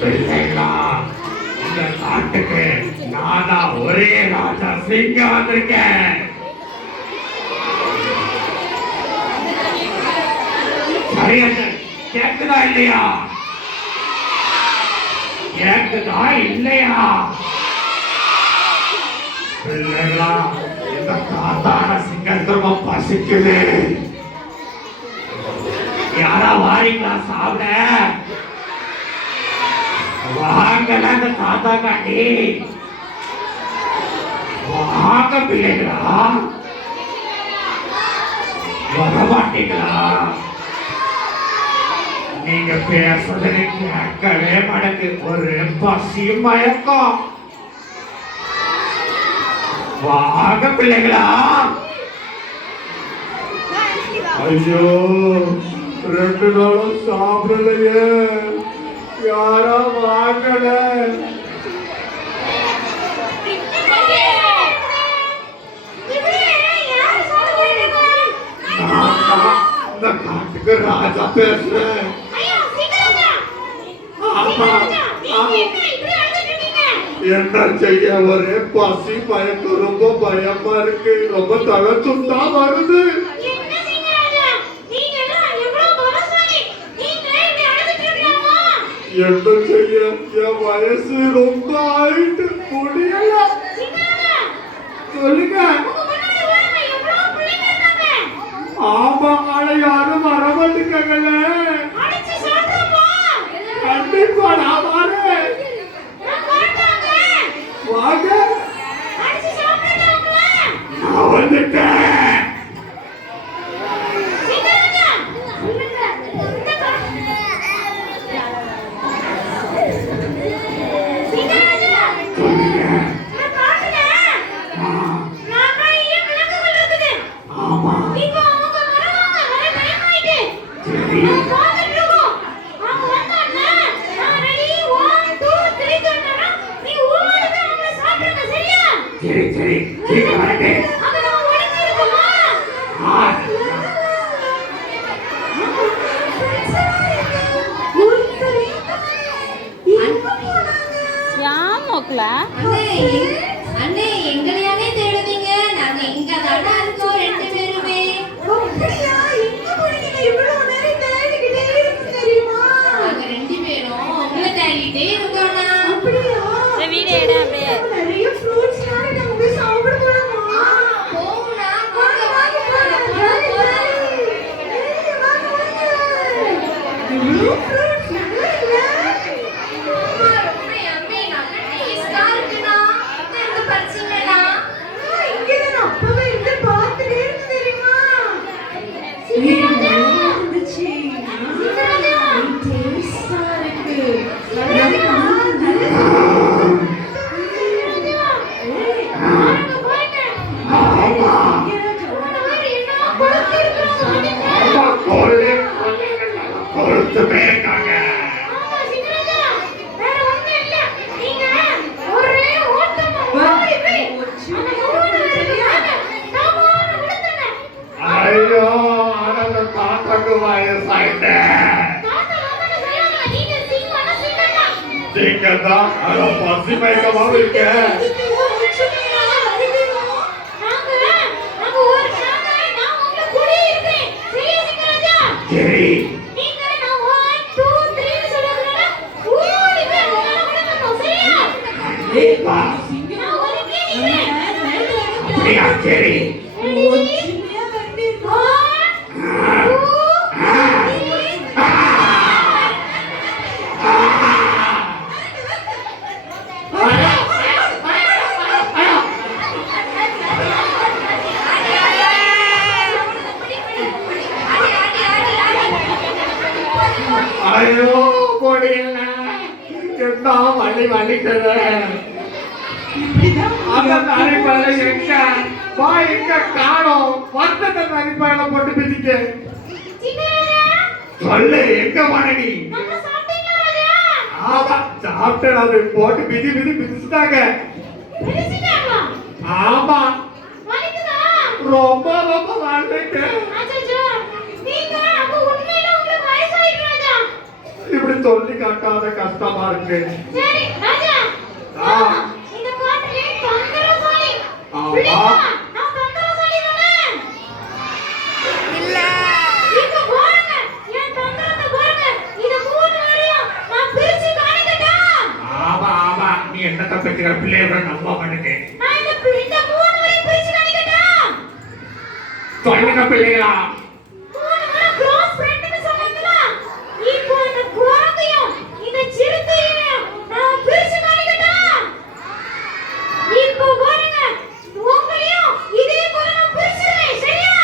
பிள்ளைகளா, இந்த நாட்டுக்கு நானா ஒரே ராஜா சிங்கம் வந்திருக்கேன். சரியா கேக்குதா இல்லையா? கேக்குதா இல்லையா? பிள்ளைகளா, இந்த காத்தான சிங்கத்திரமா பசிக்குது. யாரா வாரீங்களா சாப்பிட? வாங்கல அந்த தாத்தா காட்டி. வாங்க பிள்ளைகளா, வரமாட்டீங்களா? நீங்க பேசுறதை கேட்கவே மாட்டேங்குது. ஒரு பசி மயக்கம். வாங்க பிள்ளைகளா. ஐயோ, 2 நாளும் சாப்பிடலையே. யாரா வாங்கல? இந்த காட்டுக்கு ராஜா பேசுறேன். என்ன செய்ய, ஒரே பசி மயக்கம். ரொம்ப பயமா இருக்கு. ரொம்ப தலை சுத்தா வருது. என்ன செய்ய, என் வயசு ரொம்ப ஆயிட்டு முடியல. சொல்லுங்க. ஆமா, ஆனா யாரும் வரமாட்டுக்காங்கல்ல. கண்டிப்பா நான் வரேன். வாங்க, நான் வந்துட்டேன். சரி சரி சீக்கிரம் வரட்டேன். யார் நோக்கல அண்ணே, எங்களையானே தேடுவீங்க? நாங்க இங்க தானா இருக்கோம் 2 பேருமே. நாங்க 2 பேரும் உங்களை தேடிட்டே இருக்கோம்னா. வீடியோ எடு அப்படியே. ஐயோ, ஆனந்த தாத்தாக்கு வயசாயிட்டே. சீக்கிரம் பசி மயக்கமா இருக்கு. சரி, அப்படியா? சரி. ஐயோ, முடியல. என்ன வலி வலிக்குது. அந்த அரிப்பாலை எங்க வா, எங்க காணோம். வந்தத அரிப்பாலை போட்டு பிடிக்க சொல்லு. எங்க மனைவி? ஆமா, சாப்பிட்டு அது போட்டு பிதி பிதி பிடிச்சிட்டாங்க. ஆமா, ரொம்ப ரொம்ப வலிக்கு. இப்படி சொல்லி காட்டாத கஷ்டமா இருக்கு. சரி ராஜா ஆ. இந்த காட்டுல தொந்தரசாலி ஆமா. பிள்ளைங்களா நான் தொந்தரசாலி தானே இல்ல இப்ப பாருங்க என் தொந்தரத்தை பாருங்க இத மூணு வரையும் நான் பிரிச்சு காணிக்கட்டா ஆமா ஆமா நீ என்ன தப்பிக்கிற பிள்ளையோட நம்ப பண்ணுங்க. நான் இந்த மூணு வரையும் பிரிச்சு காணிக்கட்டா சொல்லுங்க பிள்ளைகளா. மூணு வரை க்ளோஸ் ஃப்ரெண்ட்னு சொன்னீங்களா இப்போ இந்த குரங்கையும் இந்த சிறுத்தையும் நான் பிரிச்சு காணிக்கட்டா இப்போ பாருங்க உங்களையும் இதே போல நான் பிரிச்சுறேன் சரியா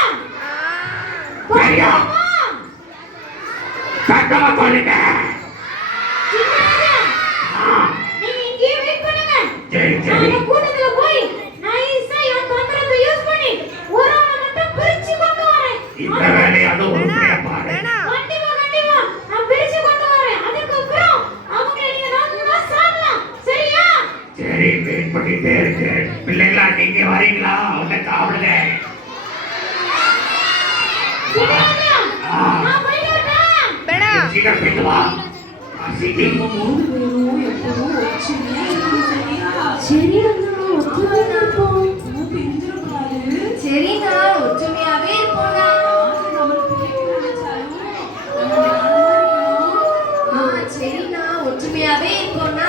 சரியா? சத்தமா சொல்லுங்க. சின்னராஜா ஆ, நீங்க இங்கே வெயிட் பண்ணுங்க சரி சரி. நான் கூட்டத்துல போய் நைஸா என் தந்திரத்தை யூஸ் பண்ணி ஒரு ஆளை மட்டும் பிரிச்சு கொண்டு வரேன் இந்த வேலையை அது உருப்படியா பாரு. கண்டிப்பா கண்டிப்பா நான் பிரிச்சு கொண்டு வரேன் அதுக்கப்புறம் அவங்க நீங்க நல்லா சாப்பிடலாம் சரியா சரி வெயிட் பண்ணிட்டே இருக்கு. பிள்ளைகளா நீங்க வரீங்களா? அவங்க சாப்பிடுங்க. சின்னராஜா ஆ. நான் போயிட்டு வரேன் சீக்கிரம் போயிட்டு வா. சீக்கிரம். சரிண்ணா ஒற்றுமையாவே இருப்போம்டா. சரிண்ணா ஒற்றுமையாவே இருப்போம்னா.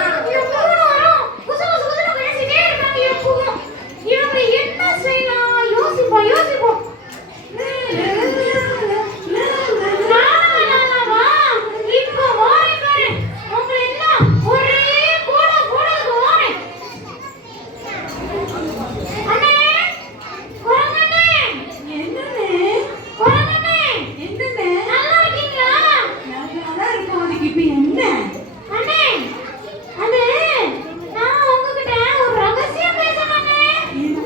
அண்ணே அது நான் உங்ககிட்ட ஒரு ரகசியம் பேசணும்னே நீங்க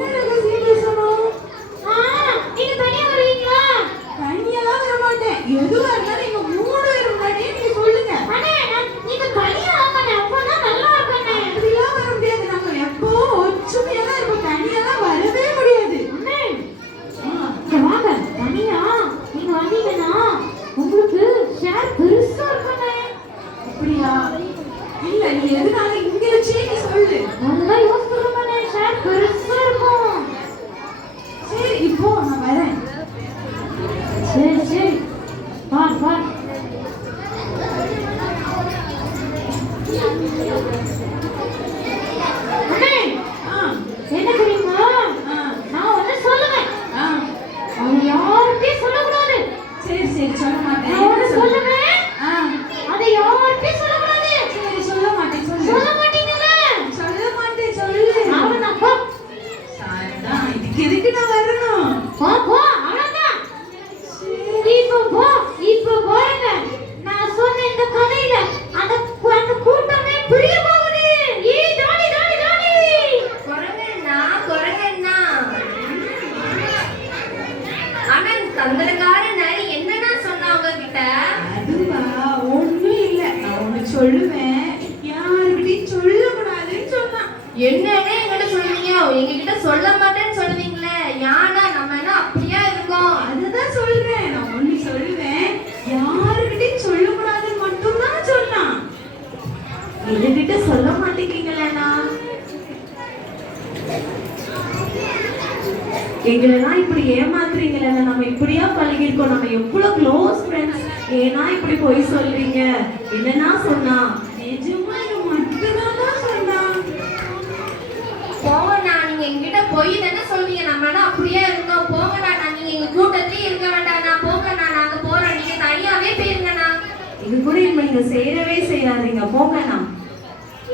தனியா வருவீங்களா அண்ணே நீங்க தனியா வாங்கண்ணே அப்பதான் நல்லா இருக்குண்ணே அண்ணே இங்க வாங்க தனியா நீங்க வந்தீங்கன்னா உங்களுக்கு ஷேர் பெருசா இருக்குண்ணே நல்லா யோசிச்சுக்கோண்ணே ஷேர் பெருசா இருக்கும் சரி சரி பார் பார் அண்ணே என்ன தெரியுமா நான் ஒண்ணு சொல்லுவேன் அது யார்கிட்டயும் சொல்லக்கூடாது நான் ஒண்ணு சொல்லுவேன் அதை யார்கிட்டயும் சொல்லக்கூடாது சொல்ல மாட்டீங்கல்ல அவ்வளவுதான் போ போ போ அவ்வளவுதான் இப்போ பாருங்க நான் சொன்ன இந்த கதையில அந்த கூட்டமே பிரிய போகுது ஏய் டாடி டாடி டாடி குரங்கண்ணா அண்ணன் தந்திரக்கார நரி என்னன்னா சொன்னா உங்ககிட்ட? சொல்லுவேன் யாருக்கிட்டையும் சொல்லக்கூடாதுன்னு சொன்னான். என்னன்னு என்கிட்ட சொல்றீங்க? எங்ககிட்ட சொல்ல மாட்டேன்னு சொல்லுவீங்களே யானா நம்ம என்ன அப்படியா இருக்கோம்? அதுதான் சொல்றேன். நான் ஒண்ணு சொல்லுவேன் யாருக்கிட்டையும் சொல்லக்கூடாதுன்னு மட்டும்தான் சொன்னான். என்கிட்ட சொல்ல மாட்டேங்கிறீங்களேண்ணா. எங்களெல்லாம் இப்படி ஏமாத்துறீங்களே, நம்ம இப்படியா பழகிருக்கோம், நம்ம எவ்வளவு க்ளோஸ் ஃப்ரெண்ட்ஸ், ஏன்னா இப்படி போய் சொல்றீங்க? என்னன்னா சொன்னா? நிஜமா இது மட்டும்தான் சொன்னா. போங்கண்ணா நீங்க என்கிட்ட போய் தானே சொல்றீங்க நம்ம என்ன அப்படியே இருந்தோம். போங்கண்ணா நீங்க எங்க கூட்டத்திலேயே இருக்க வேண்டாம்ண்ணா. போங்கண்ணா நாங்க போறோம். நீங்க தனியாவே போயிருங்கண்ணா. இது கூட இப்ப நீங்க செய்யறவே செய்யாதீங்க, போங்கண்ணா.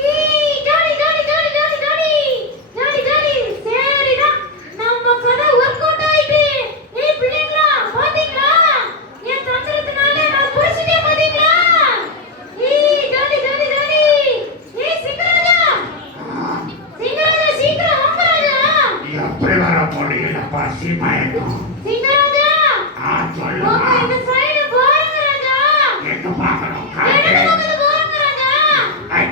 ஏய் daddy daddy daddy daddy daddy daddy daddy சரிதான் நம்ம கதை ஒர்க் அவுட் ஆயிட்டு ஏய் பிள்ளைங்களா பாத்தீங்களா என் தந்திரத்தினால நான் புடிச்சிட்டே பாத்தீங்களா ஏய் டாடி டாடி டாடி ஏய் சிங்கராஜா சீக்கிரம் வாங்க ராஜா நீ அப்படி வர முடியல பசி மயக்கம். சிங்கராஜா சொல்லுமா. உங்க இந்த சைடு பாருங்க ராஜா எங்க பார்க்கணும்? என்ன காட்டு. பக்கத்துல பாருங்க ராஜா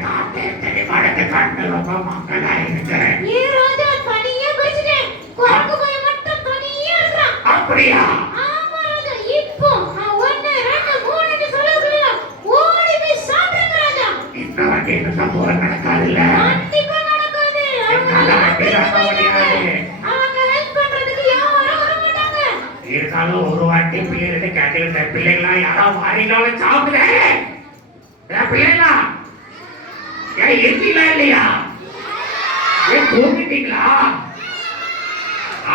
காட்டு தெளிவானது கண்டு ரொம்ப மக்களா இருக்கு. ஏய் ராஜா தனியா பேசிட்டேன் குரங்கு பையன் மட்டும் தனியா இருக்கான் அப்படியா? ஆமா ராஜா இப்போ நான் 1 2 3 ன்னு சொல்லக்குள்ள ஓடி போய் வாட்டி என்ன போற நடக்காதுல்ல. கண்டிப்பா நடக்காது. என்னால வண்டி நடக்க முடியாது. அவங்க ஹெல்ப் பண்றதுக்கு யாரும் வர மாட்டாங்க. இருந்தாலும் ஒரு வாட்டி பிள்ளைகிட்ட கேட்டுக்கிட்ட பிள்ளைங்களா யாராவது வாரினாலும் சாப்பிடுறேன் பிள்ளைங்களா ஏன் இருக்கீங்களா இல்லையா ஏன் தூங்கிட்டீங்களா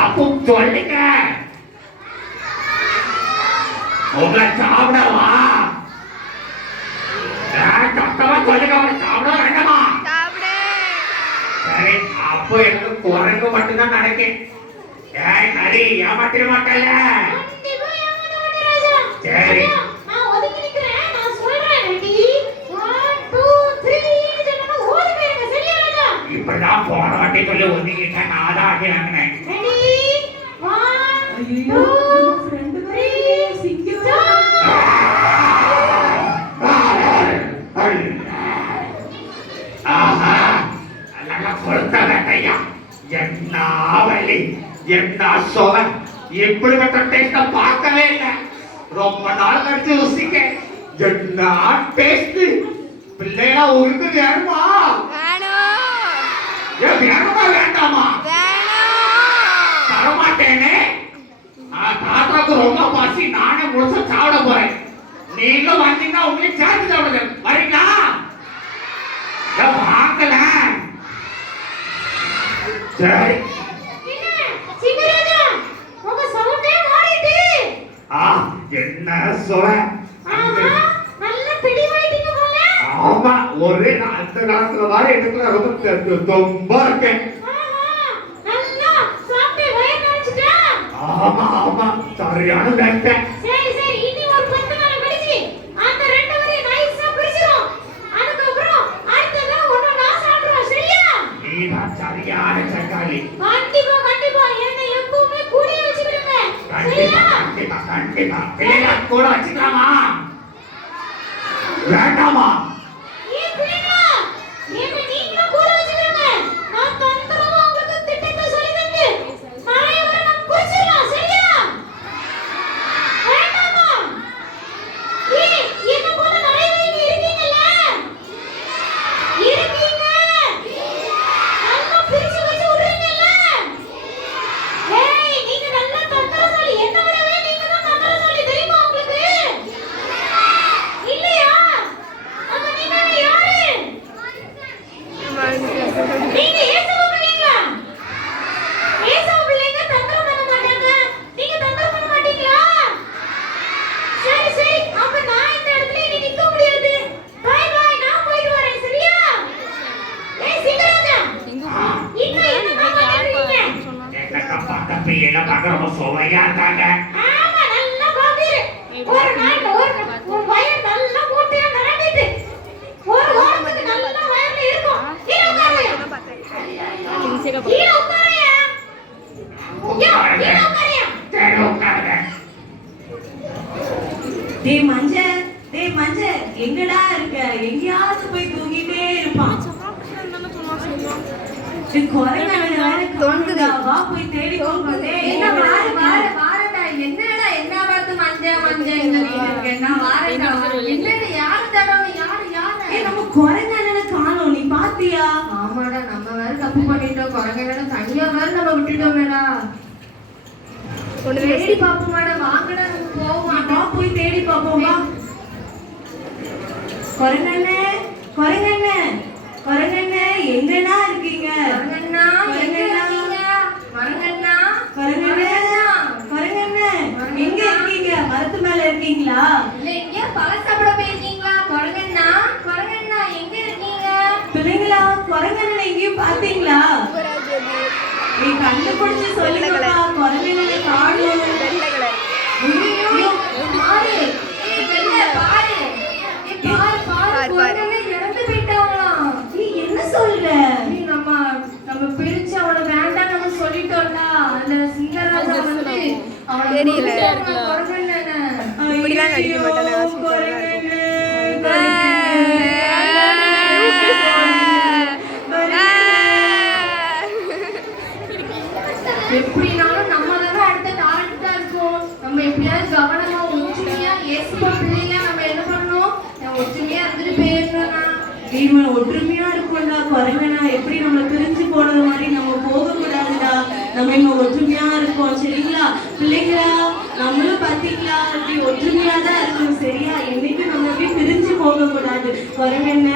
அப்போ சொல்லுங்க உங்களை சாப்பிடவா சத்தமா சொல்லுங்க உங்களை சாப்பிட வேண்டாமா சரி அப்போ எனக்கு குரங்கு மட்டும்தான் நடக்கும் ஏய் நரி ஏமாத்திர மாட்டல கண்டிப்பா ஏமாத்த மாட்டேன் ராஜா. சரி நான் ஒதுங்கி நிக்கிறேன். நான் சொல்றேன். ரெடி 1 2 3 சொன்னா ஓடி போயிருங்க. சரியா ராஜா? இப்படிதான் போன வாட்டி சொல்லி ஒதுக்கிட்டேன் நான் தான் ஆகி வாங்கினேன் ரெடி 1 ஐயோ 2 ரெண்டு 3 பேரும் சிங்கம். ஆஹா நல்லா கொடுத்ததையா என்ன வலி என்ன சொல இப்படிப்பட்ட டேஸ்ட பார்க்கவே இல்லை ரொம்ப நாள் கழிச்சு ருசிக்க என்ன டேஸ்ட் பிள்ளையா உருக்கு வேணுமா ஏன் வேணுமா வேண்டாமா தரமாட்டேனே தாத்தாக்கு ரொம்ப பசி நானே முழுச சாப்பிட போறேன் நீங்களும் வந்தீங்கன்னா உங்களுக்கு சேர்த்து சாப்பிடுங்க வரீங்களா வாங்கல சரி சிங்கராஜா உங்க சவுண்டே மாறிட்டு. என்ன சொல்ல ஆமா நல்ல பிடிவாயிட்டீங்க போல. ஆமா ஒரே அந்த காலத்துல வர எனக்கு ரொம்ப ரொம்ப இருக்கேன் நல்லா சாப்பிட்டு வயிறு நிறைச்சிட்டா. ஆமா ஆமா சரியான வேட்டை சரி சரி இனி ஒரு 10 நாள் கழிச்சு அந்த ரெண்டு வரையும் நைஸா பிரிச்சிரும். அதுக்கப்புறம் அடுத்ததா ஒண்ணு நான் சாப்பிடுறோம். சரியா? நீதான் சரியான சக்காளி கண்டிப்பா கண்டிப்பா என்னை எப்பவுமே கூடயே வச்சுக்கிடுங்க. கண்டிப்பா சரியா? கண்டிப்பா கண்டிப்பா பிள்ளைங்க கூட வச்சுக்கலாமா வேண்டாமா ஏன் பிள்ளைங்களா என்ன நீங்களும் கூட வச்சுக்கிடுங்க. நான் தந்திரமா உங்களுக்கு திட்டத்தை சொல்லி தந்து நிறைய வரை நம்ம குறிச்சிடலாம். சரியா? வேண்டாமா? ஏய் என்ன போல நிறைய பேர் இருக்கீங்கல்ல இருக்கீங்க நல்லா பிரிச்சு வச்சு விடுறீங்கல்ல. ஏய் நீங்க நல்லா தந்திரசாலி. என்ன விடவே நீங்க தான் தந்திரசாலி. தெரியுமா உங்களுக்கு? இல்லையா? அப்ப நீங்க யாரு? நீங்க ஏசவ பிள்ளைங்களா? ஏசவ பிள்ளைங்க தந்திரம் பண்ண மாட்டாங்க. நீங்க தந்திரம் பண்ண மாட்டீங்களா? சரி சரி அப்ப நான் இந்த இடத்துல இனி நிக்க முடியாது. பை பை நான் போயிட்டு வரேன். சரியா? ஏய் சிங்கராஜா இன்னும் என்ன பண்ணிருக்கீங்க? எங்க பார்க்க பிள்ளைங்க பார்க்க ரொம்ப சுவையா இருக்காங்க ஆமா நல்லா பாக்குற. ஒரு நாள் ஒரு வயிறு நல்லா மூட்டையா நிரம்பிட்டு ஒரு வாரத்துக்கு நல்லா வயிறுல இருக்கும். கீழே உட்காருயா. கீழே உட்காருயா. கீழே உட்காருயா. சரி உட்காருங்க டேய் மஞ்ச எங்கடா இருக்க எங்கயாச்சும் போய் தூங்கிட்டே இருப்பான். குரங்கு வேற தோன்றுதா வா போய் தேடி போங்க. என்ன வாரடா என்னடா என்ன பார்த்து மஞ்ச என்ன வாரடா என்னடா யாரு தடவை யாரு நம்ம குரங்கு காணோம் நீ பாத்தியா? ஆமாடா நம்ம வேற தப்பு பண்ணிட்டோம் குரங்க வேற தனியா வேற நம்ம விட்டுட்டோமேடா தேடி பாப்போமாடா வாங்கடா நம்ம போவோம் வா போய் தேடி பாப்போம் வா. குரங்கண்ணே எங்கடா இருக்கீங்க? குரங்கண்ணா எங்க இருக்கீங்க குரங்கண்ணா குரங்கண்ணே எங்க இருக்கீங்க? மரத்து மேல இருக்கீங்களா? இல்ல எங்க பழ சாப்பிட போயிருக்கீங்களா குரங்கண்ணா எங்க இருக்கீங்க பிள்ளைங்களா குரங்கண்ணனை எங்கேயும் பாத்தீங்களா? நீ கண்டுபிடிச்சு சொல்லுங்கப்பா. குரங்கண்ணனை காணோம். ஐயோ பாரு பாரு குரங்கண்ணே இறந்து போயிட்டாங்களாம். நீ என்ன சொல்ற? நீ நம்ம பிரிச்சு அவளை வேண்டாம் நம்ம சொல்லிட்டோம்ல அந்த சிங்கராஜா வந்து அவளை தெரியல. குரங்கண்ணே இப்படிலாம் நடிக்க மாட்டானே, ஐயோ, வாசிச்சு குரங்கண்ணே, எப்படினாலும் நம்ம தானே அடுத்த டார்கெட்டா இருக்கோம். நம்ம எப்படியாவது கவனமா ஒற்றுமையா ஏசுமா பிள்ளைங்க நம்ம என்ன பண்ணணும் ஒற்றுமையா இருந்துட்டு போயிடணும். இவன் ஒற்றுமையா இருப்போம்டா குரங்கனா எப்படி நம்ம பிரிஞ்சு போனது மாதிரி நம்ம போக கூடாதுடா நம்ம இங்க ஒற்றுமையா இருக்கோம் சரிங்களா பிள்ளைங்களா நம்மளும் பாத்தீங்களா இப்படி ஒற்றுமையா தான் இருக்கணும் சரியா என்னைக்கும் நம்ம எப்படி பிரிஞ்சு போக கூடாது குரங்கன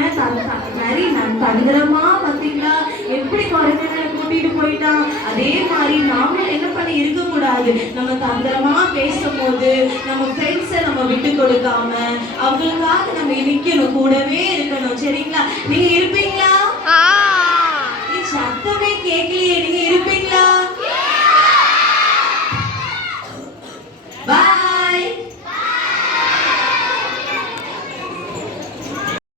மாதிரி தந்திரமா பாத்தீங்களா எப்படி குரங்கனை கூட்டிட்டு போயிட்டான் அதே மாதிரி நாமளும் என்ன பண்ணி இருக்க கூடாது நம்ம தந்திரமா பேசும்போது நம்ம ஃப்ரெண்ட்ஸை நம்ம விட்டு கொடுக்காம அவங்களுக்காக நம்ம நிக்கணும் கூடவே இருக்கணும் சரிங்களா நீங்க இருப்பீங்களா சத்தமே கேட்கலையே